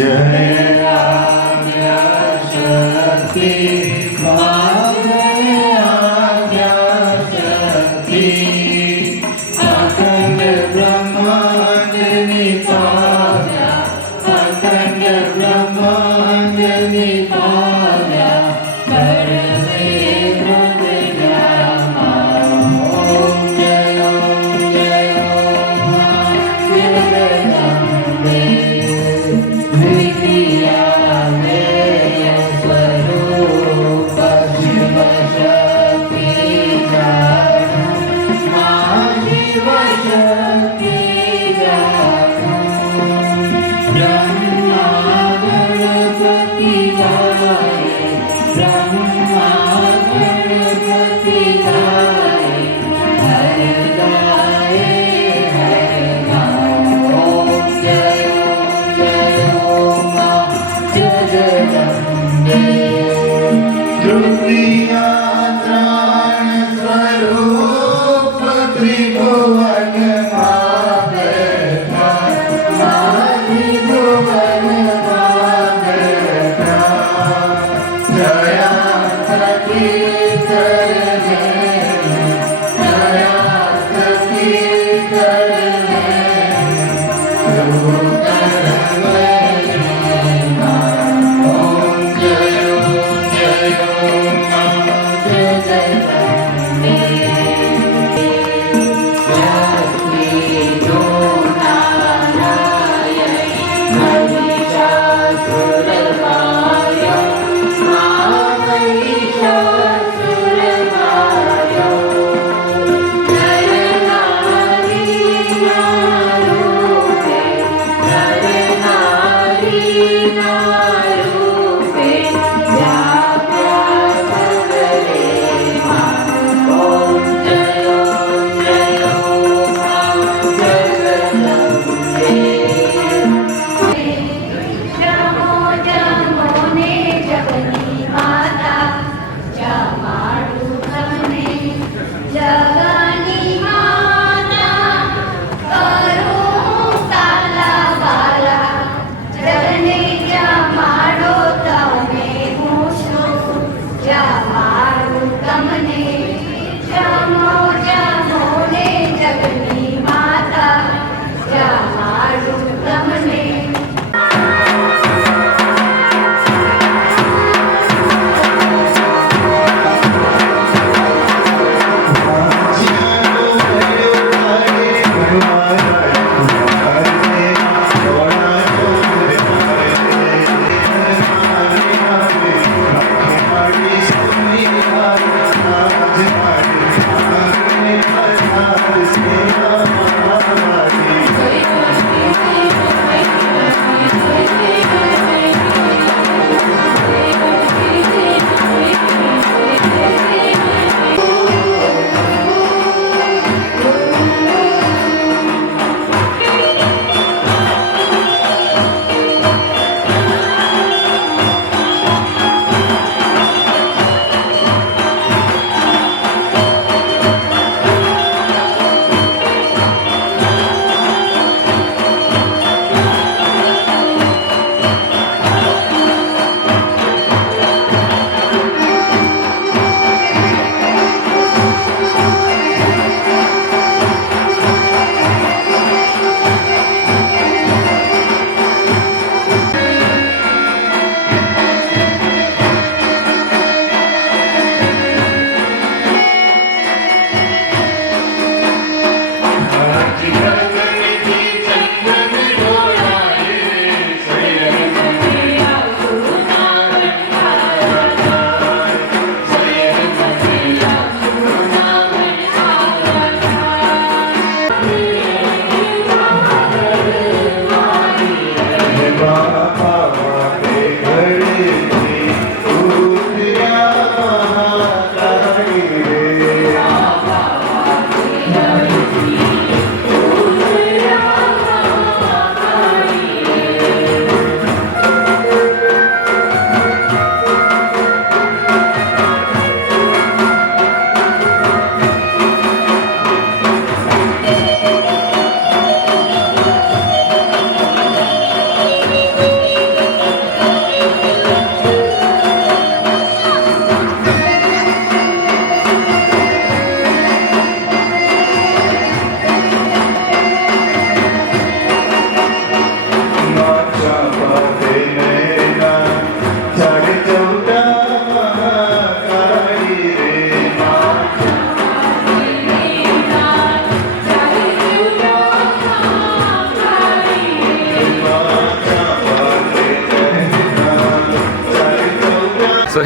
जय आद्या शक्ति मां जय आद्या शक्ति अखंड ब्रह्मांड निपात्या अखंड ब्रह्मांड निपात्या सर्वे प्रविद्यामा ओम जय जगदम्बे विद्या वेय स्वरूप शिव शक्ति जानो मां शिव शक्ति जानो ब्रह्मा गणपति गाये ब्रह्मा गणपति गाये हर गाये हर गाओ जय मां जगदम्बे तृतीया त्राण स्वरूप त्रिभुवन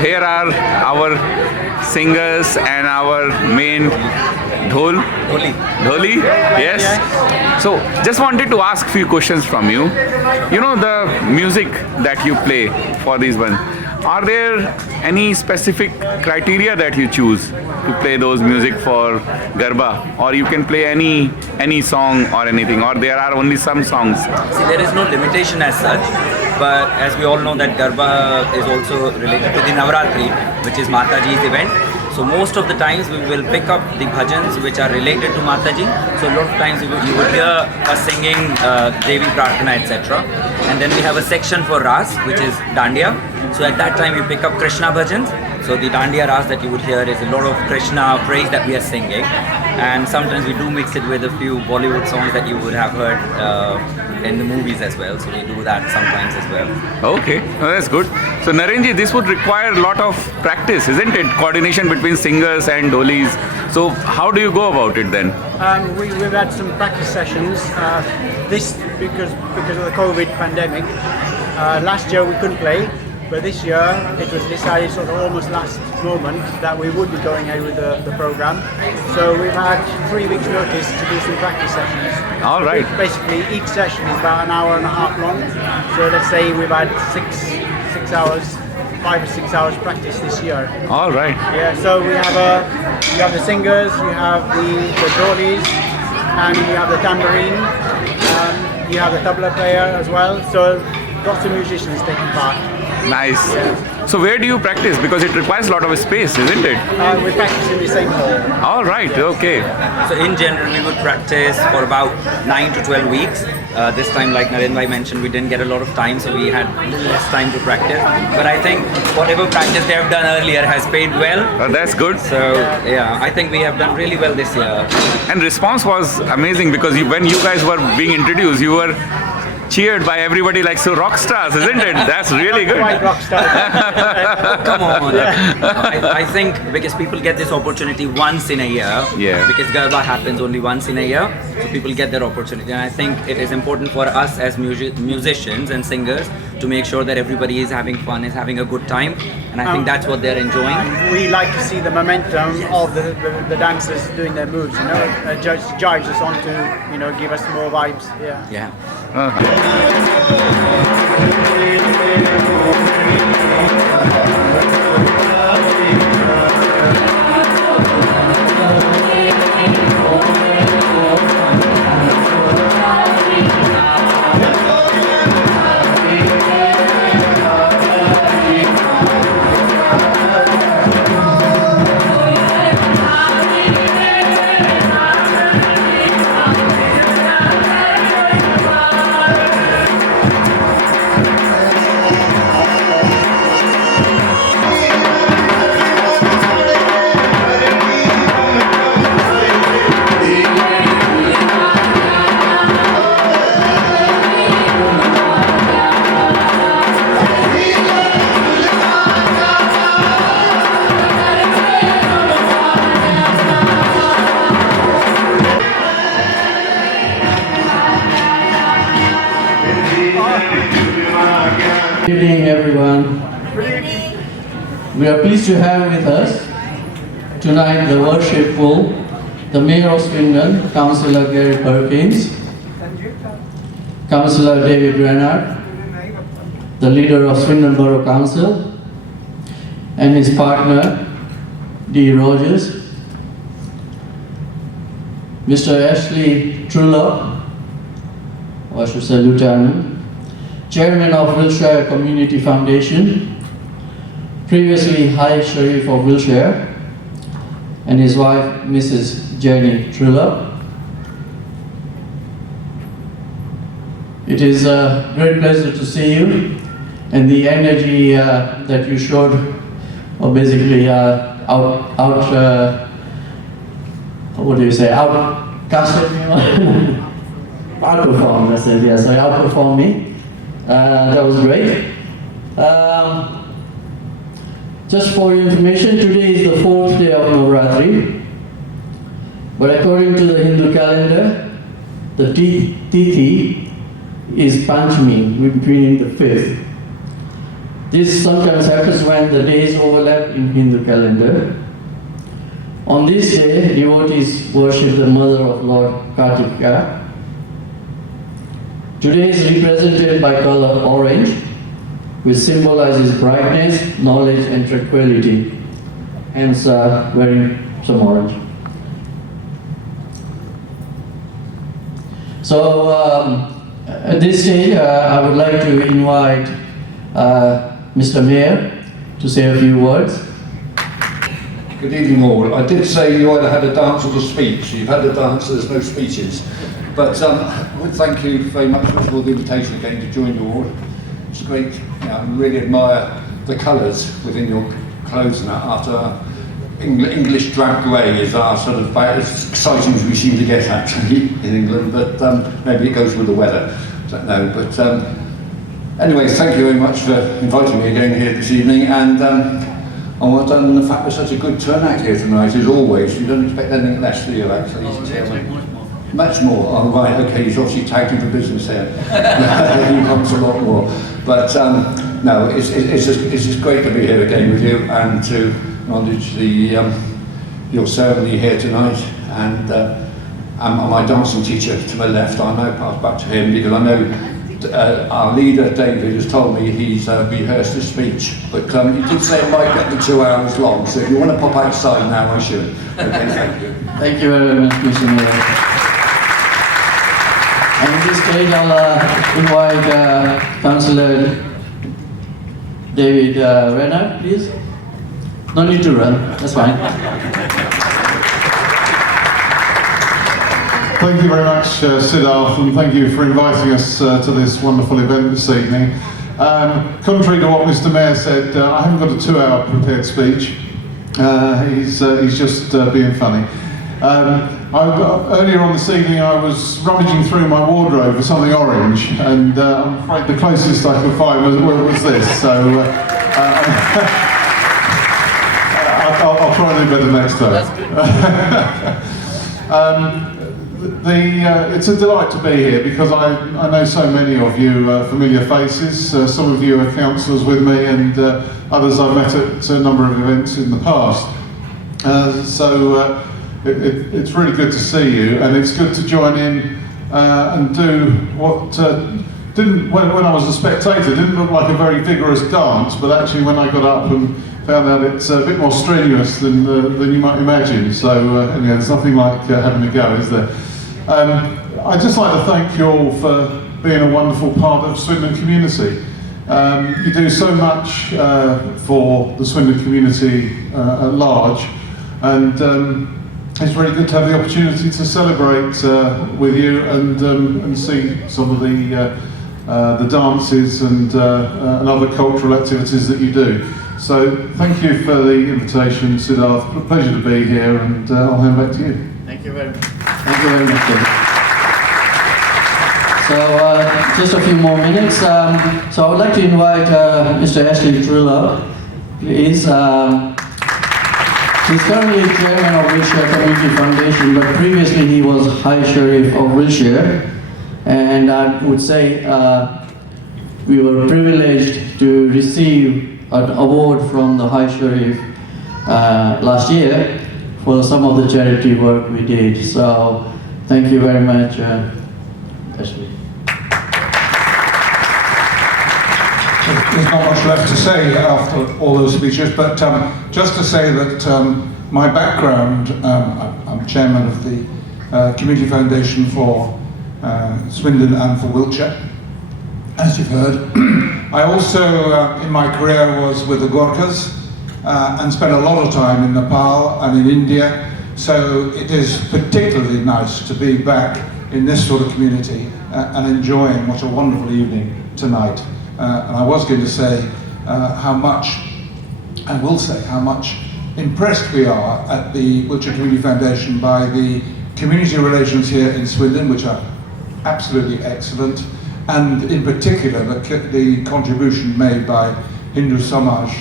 here are our singers and our main Dholi. Yes. So just wanted to ask few questions from you. You know the music that you play for these ones. Are there any specific criteria that you choose to play those music for Garba, or you can play any song or anything, or there are only some songs? See, there is no limitation as such, but as we all know that Garba is also related to the Navaratri, which is Mataji's event. So most of the times we will pick up the bhajans which are related to Mataji. So a lot of times you would hear us singing Devi Prarthana, etc. And then we have a section for Ras, which is Dandiya. So at that time we pick up Krishna bhajans. So the Dandiya Ras that you would hear is a lot of Krishna praise that we are singing. And sometimes we do mix it with a few Bollywood songs that you would have heard in the movies as well. So we do that sometimes as well. Okay, oh, that's good. So Narenji, this would require a lot of practice, isn't it? Coordination between singers and dholis. So how do you go about it then? We've had some practice sessions. Because of the COVID pandemic. Last year we couldn't play, but this year it was decided sort of almost last moment that we would be going ahead with the program. So we've had 3 weeks notice to do some practice sessions. All right. Basically each session is about an hour and a half long. So let's say we've had 6 hours, 5 or 6 hours practice this year. All right. Yeah, so you have the singers, you have the dholis, and you have the tambourine, you have the tabla player as well. So lots of musicians taking part. Nice. Yeah. So where do you practice? Because it requires a lot of space, isn't it? We practice in the same hall. All right. Okay. So in general, we would practice for about 9 to 12 weeks. This time, like Narendra mentioned, we didn't get a lot of time, so we had a little less time to practice. But I think whatever practice they have done earlier has paid well. That's good. So yeah, I think we have done really well this year. And response was amazing because when you guys were being introduced, you were cheered by everybody like so rock stars, isn't it? That's really good. Quite rock stars. Come on. I think because people get this opportunity once in a year. Yeah. Because Garba happens only once in a year, so people get their opportunity. And I think it is important for us as musicians and singers to make sure that everybody is having fun, is having a good time. And I think that's what they're enjoying. We like to see the momentum of the dancers doing their moves, It just drives us on to, give us more vibes. Yeah. Yeah. Good evening, everyone. We are pleased to have with us tonight the worshipful, the Mayor of Swindon, Councillor Gary Perkins, Councillor David Granard, the leader of Swindon Borough Council, and his partner, D. Rogers, Mr. Ashley Trullo, or I should say Lieutenant, Chairman of Wilshire Community Foundation, previously High Sheriff of Wilshire, and his wife, Mrs. Jenny Trullo. It is a great pleasure to see you, and the energy that you showed, or basically outcasted me, outperformed, I said, yes, I outperformed me. That was great. Just for your information, today is the 4th day of Navaratri, but according to the Hindu calendar, the Tithi is Panchami, meaning the 5th. This sometimes happens when the days overlap in Hindu calendar. On this day, devotees worship the mother of Lord Kartika. Today is represented by color orange, which symbolizes brightness, knowledge, and tranquility. Hence, wearing some orange. So, at this stage, I would like to invite Mr. Mayor to say a few words. Good evening all. I did say you either had a dance or a speech. You've had a dance, so there's no speeches. But I would thank you very much for the invitation again to join you all. It's great. I really admire the colours within your clothes and that. After English drab grey is our sort of about as exciting as we seem to get actually in England, but maybe it goes with the weather. I don't know. But anyway, thank you very much for inviting me again here this evening, and well done on the fact there's such a good turnout here tonight, as always. You don't expect anything less, do you, actually? Much more. Oh, right, okay, he's obviously tagged into business here. He wants a lot more. But no, it's just great to be here again with you and to acknowledge your ceremony here tonight. And my dancing teacher to my left, I now pass back to him because I know our leader, David, has told me he's rehearsed his speech, but he did say it might get to 2 hours long, so if you want to pop outside now, I should. Okay, thank you. Thank you very much, Mr. Mayor. And at this stage, I'll invite Councillor David Renner, please. No need to run, that's fine. Thank you very much, Siddharth, and thank you for inviting us to this wonderful event this evening. Contrary to what Mr. Mayor said, I haven't got a 2-hour prepared speech. He's just being funny. Earlier on this evening, I was rummaging through my wardrobe for something orange, and I'm afraid the closest I could find was this. So I'll try and do better next time. It's a delight to be here because I know so many of you familiar faces. Some of you are councillors with me, and others I've met at a number of events in the past. It's really good to see you, and it's good to join in and do what when I was a spectator didn't look like a very vigorous dance, but actually when I got up and found out it's a bit more strenuous than you might imagine. So anyway, there's nothing like having a go, is there? I'd just like to thank you all for being a wonderful part of Swindon Community. You do so much for the Swindon community at large, and it's really good to have the opportunity to celebrate with you and see some of the dances and other cultural activities that you do. So thank you for the invitation, Siddharth. A pleasure to be here, and I'll hand back to you. Thank you very much. Thank you very much, David. So just a few more minutes. So I would like to invite Mr. Ashley Trilla, please. He's currently chairman of Wiltshire Community Foundation, but previously he was High Sheriff of Wiltshire. And I would say we were privileged to receive an award from the High Sheriff last year for some of the charity work we did. So thank you very much, Ashley. There's not much left to say after all those speeches, but just to say that my background, I'm chairman of the Community Foundation for Swindon and for Wiltshire, as you've heard. I also, in my career, was with the Gorkhas and spent a lot of time in Nepal and in India, so it is particularly nice to be back in this sort of community and enjoying what a wonderful evening tonight. And I was going to say how much, and will say how much impressed we are at the Wiltshire Community Foundation by the community relations here in Swindon, which are absolutely excellent, and in particular the contribution made by Hindu Samaj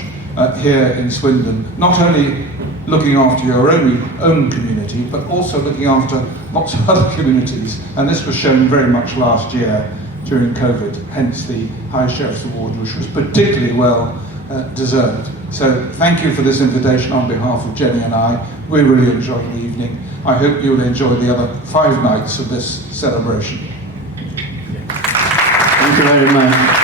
here in Swindon, not only looking after your own community, but also looking after lots of other communities. And this was shown very much last year during COVID, hence the High Sheriff's Award, which was particularly well deserved. So thank you for this invitation on behalf of Jenny and I. We really enjoyed the evening. I hope you'll enjoy the other 5 nights of this celebration. Thank you very much.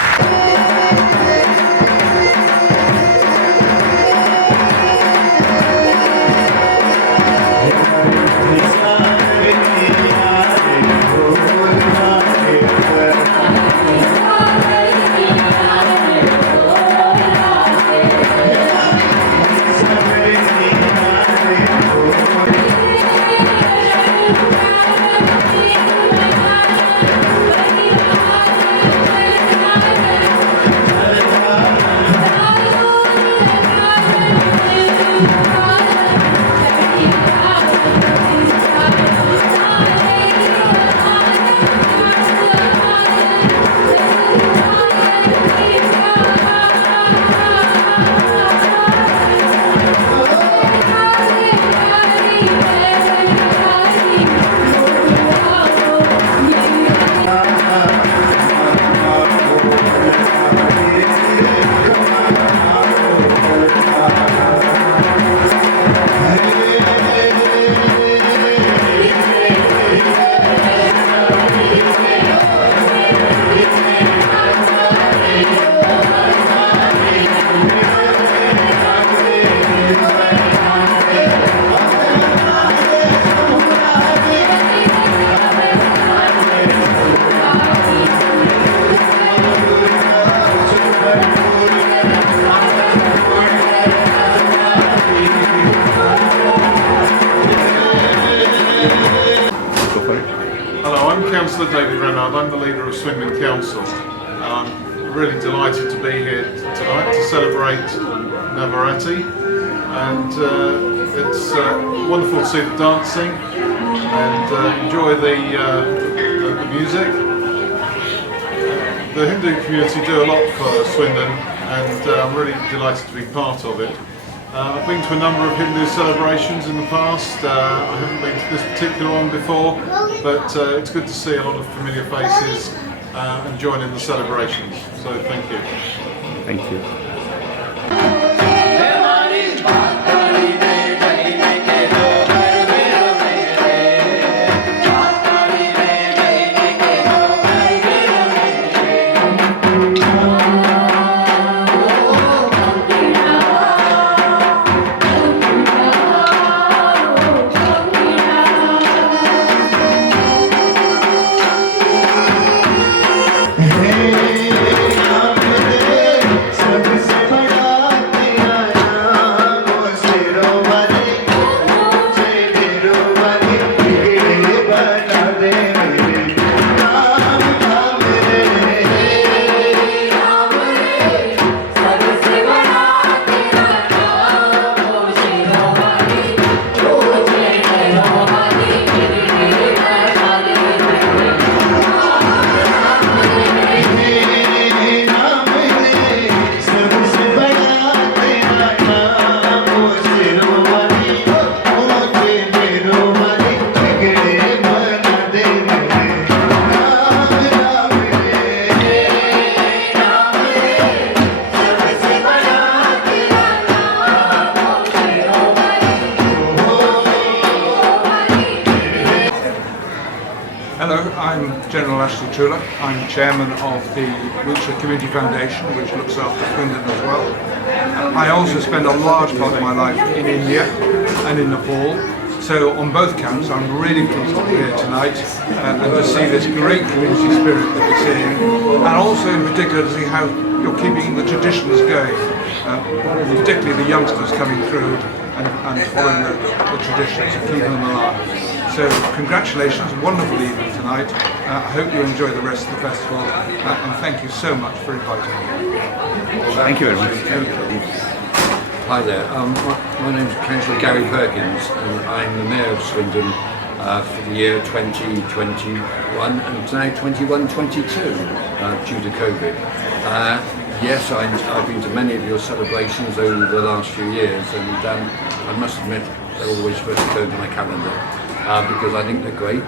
Hello, I'm Councillor David Renard. I'm the leader of Swindon Council. I'm really delighted to be here tonight to celebrate Navaratri, and it's wonderful to see the dancing and enjoy the music. The Hindu community do a lot for Swindon, and I'm really delighted to be part of it. I've been to a number of Hindu celebrations in the past. I haven't been to this particular one before, but it's good to see a lot of familiar faces and join in the celebrations. So thank you. Thank you. I'm chairman of the Wiltshire Community Foundation, which looks after Swindon as well. I also spend a large part of my life in India and in Nepal. So on both counts, I'm really pleased to be here tonight and to see this great community spirit that we're seeing, and also in particular to see how you're keeping the traditions going, particularly the youngsters coming through and following the traditions and keeping them alive. So congratulations, wonderful evening tonight. I hope you enjoy the rest of the festival, and thank you so much for inviting me. Thank you very much. Hi there, my name is Councillor Gary Perkins, and I'm the Mayor of Swindon for the year 2021 and now 21-22 due to COVID. Yes, I've been to many of your celebrations over the last few years, and I must admit they're always first turned to my calendar because I think they're great.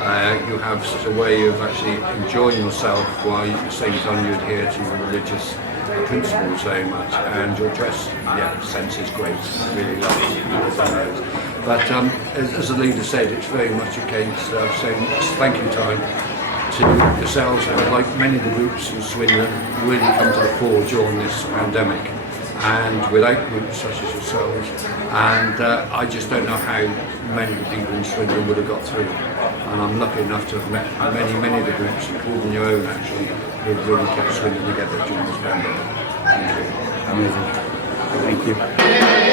You have such a way of actually enjoying yourself while at the same time you adhere to your religious principles very much, and your dress, sense is great. I really love it. But as the leader said, it's very much a case of saying thank you time to yourselves, and like many of the groups in Swindon, really come to the fore during this pandemic, and without groups such as yourselves, and I just don't know how many people in Swindon would have got through. And I'm lucky enough to have met many of the groups, including your own actually, who have really kept Swindon together during this pandemic. Thank you. Amazing. Thank you.